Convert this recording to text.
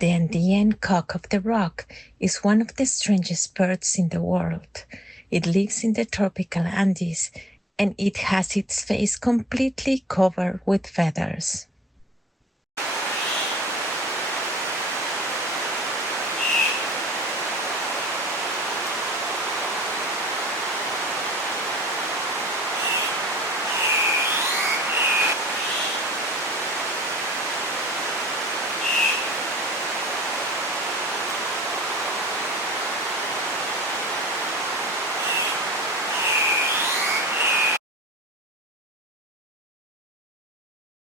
The Andean cock of the rock is one of the strangest birds in the world. It lives in the tropical Andes and it has its face completely covered with feathers.